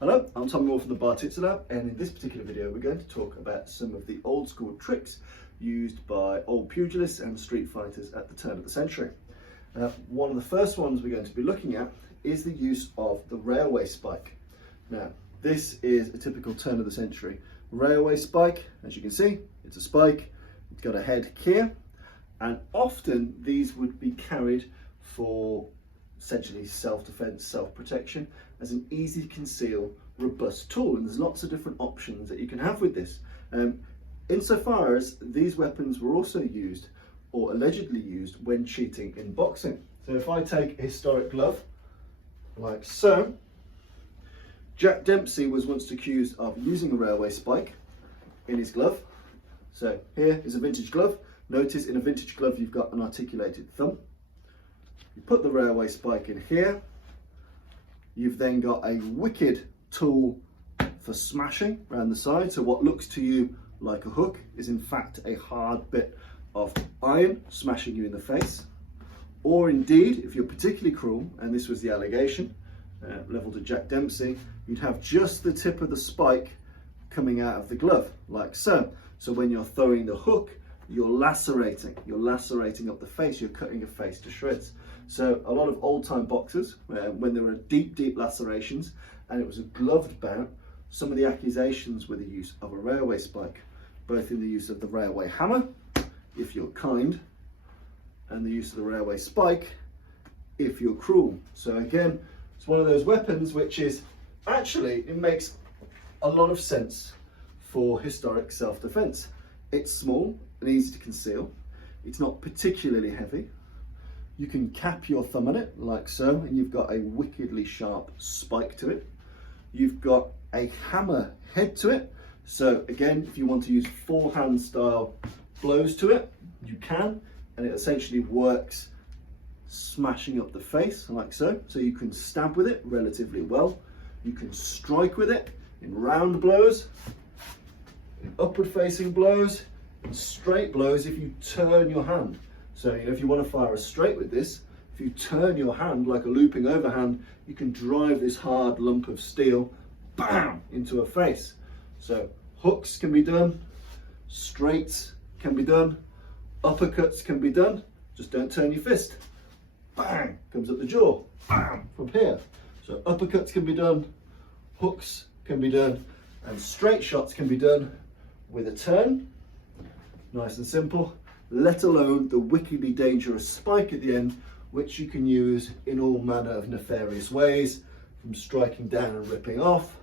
Hello, I'm Tom Moore from the Bartitsu Lab, and in this particular video we're going to talk about some of the old school tricks used by old pugilists and street fighters at the turn of the century. One of the first ones we're going to be looking at is the use of the railway spike. Now, this is a typical turn of the century railway spike. As you can see, it's a spike, it's got a head here, and often these would be carried for essentially self-defense, self-protection, as an easy to conceal, robust tool. And there's lots of different options that you can have with this. Insofar as these weapons were also used, or allegedly used, when cheating in boxing. So if I take a historic glove, like so, Jack Dempsey was once accused of using a railway spike in his glove. So here is a vintage glove. Notice in a vintage glove you've got an articulated thumb. You put the railway spike in here. You've then got a wicked tool for smashing around the side. So what looks to you like a hook is in fact a hard bit of iron smashing you in the face. Or indeed, if you're particularly cruel, and this was the allegation levelled at Jack Dempsey, you'd have just the tip of the spike coming out of the glove, like so. So when you're throwing the hook, you're lacerating up the face, you're cutting a face to shreds. So a lot of old time boxers, when there were deep lacerations and it was a gloved bout, some of the accusations were the use of a railway spike, both in the use of the railway hammer, if you're kind, and the use of the railway spike, if you're cruel. So again, it's one of those weapons which is actually, it makes a lot of sense for historic self-defense. It's small and easy to conceal. It's not particularly heavy. You can cap your thumb on it like so, and you've got a wickedly sharp spike to it. You've got a hammer head to it. So again, if you want to use forehand style blows to it, you can, and it essentially works smashing up the face like so. So you can stab with it relatively well. You can strike with it in round blows, in upward facing blows, in straight blows if you turn your hand. So if you want to fire a straight with this, if you turn your hand like a looping overhand, you can drive this hard lump of steel, bam, into a face. So hooks can be done, straights can be done, uppercuts can be done, just don't turn your fist. Bang, comes up the jaw, bam, from here. So uppercuts can be done, hooks can be done, and straight shots can be done with a turn. Nice and simple, let alone the wickedly dangerous spike at the end, which you can use in all manner of nefarious ways, from striking down and ripping off,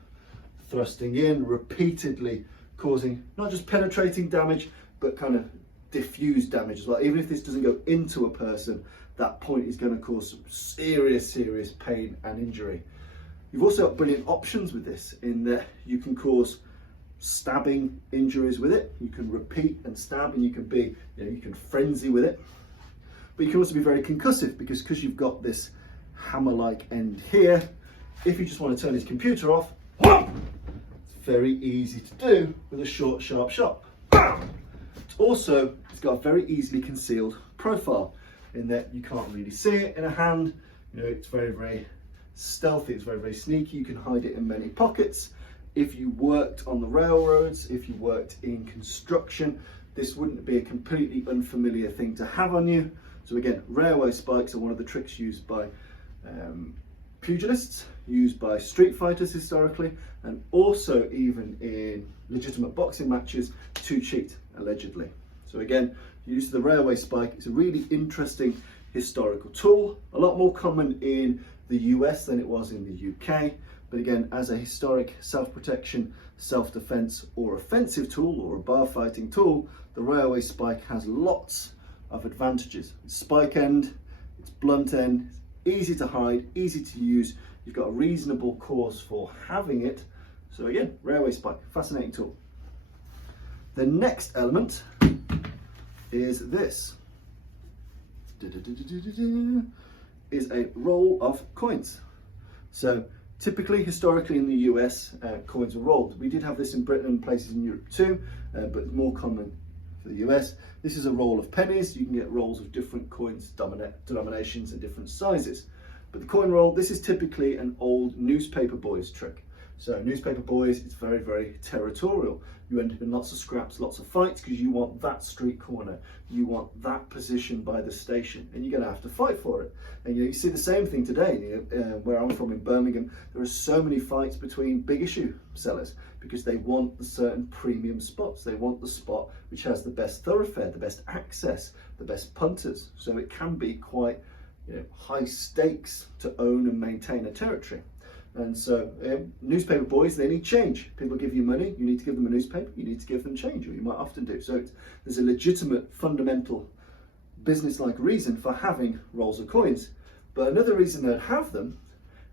thrusting in, repeatedly causing not just penetrating damage, but kind of diffuse damage as well. Even if this doesn't go into a person, that point is going to cause some serious pain and injury. You've also got brilliant options with this, in that you can cause stabbing injuries with it, you can repeat and stab, and you can be, you can frenzy with it. But you can also be very concussive, because you've got this hammer-like end here. If you just want to turn his computer off, it's very easy to do with a short, sharp shot. It's got a very easily concealed profile, in that you can't really see it in a hand. It's very stealthy, it's very sneaky. You can hide it in many pockets. If you worked on the railroads, if you worked in construction, this wouldn't be a completely unfamiliar thing to have on you. So again, railway spikes are one of the tricks used by pugilists, used by street fighters historically, and also even in legitimate boxing matches to cheat, allegedly. So again, use of the railway spike is a really interesting historical tool, a lot more common in the US than it was in the UK. But again, as a historic self-protection, self-defense, or offensive tool, or a bar fighting tool, the railway spike has lots of advantages. It's spike end, it's blunt end, it's easy to hide, easy to use. You've got a reasonable cause for having it. So again, railway spike, fascinating tool. The next element is this. Is a roll of coins. So typically, historically in the US, coins were rolled. We did have this in Britain and places in Europe too, but more common for the US. This is a roll of pennies. You can get rolls of different coins, denominations and different sizes. But the coin roll, this is typically an old newspaper boy's trick. So newspaper boys, it's very, very territorial. You end up in lots of scraps, lots of fights, because you want that street corner. You want that position by the station, and you're going to have to fight for it. And you see the same thing today. Where I'm from in Birmingham, there are so many fights between big issue sellers because they want the certain premium spots. They want the spot which has the best thoroughfare, the best access, the best punters. So it can be quite high stakes to own and maintain a territory. And so newspaper boys, they need change. People give you money, you need to give them a newspaper, you need to give them change, or you might often do. So there's a legitimate, fundamental, business-like reason for having rolls of coins. But another reason they'd have them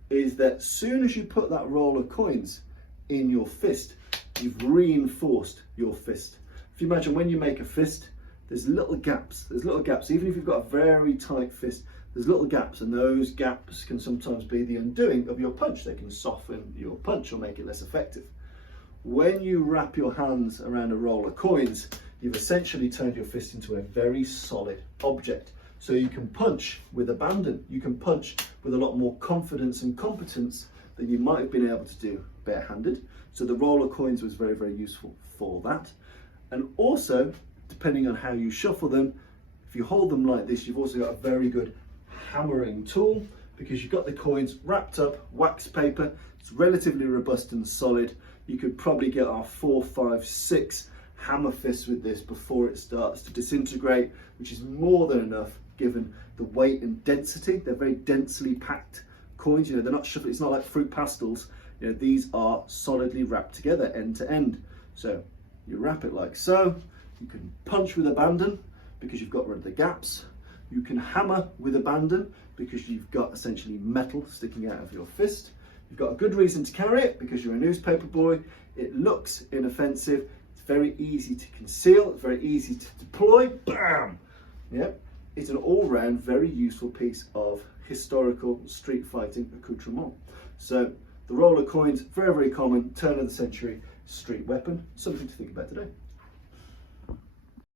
is that as soon as you put that roll of coins in your fist, you've reinforced your fist. If you imagine when you make a fist, there's little gaps. Even if you've got a very tight fist, there's little gaps, and those gaps can sometimes be the undoing of your punch. They can soften your punch or make it less effective. When you wrap your hands around a roll of coins, you've essentially turned your fist into a very solid object. So you can punch with abandon. You can punch with a lot more confidence and competence than you might have been able to do barehanded. So the roll of coins was very, very useful for that. And also, depending on how you shuffle them, if you hold them like this, you've also got a very good hammering tool, because you've got the coins wrapped up, wax paper. It's relatively robust and solid. You could probably get our 4, 5, 6 hammer fists with this before it starts to disintegrate, which is more than enough given the weight and density. They're very densely packed coins. They're not shuffled. It's not like fruit pastels. These are solidly wrapped together end to end. So you wrap it like so. You can punch with abandon because you've got rid of the gaps. You can hammer with abandon because you've got essentially metal sticking out of your fist. You've got a good reason to carry it because you're a newspaper boy. It looks inoffensive. It's very easy to conceal. It's very easy to deploy. Bam! Yep. It's an all-round very useful piece of historical street fighting accoutrement. So the roll of coins, very, very common, turn of the century street weapon. Something to think about today.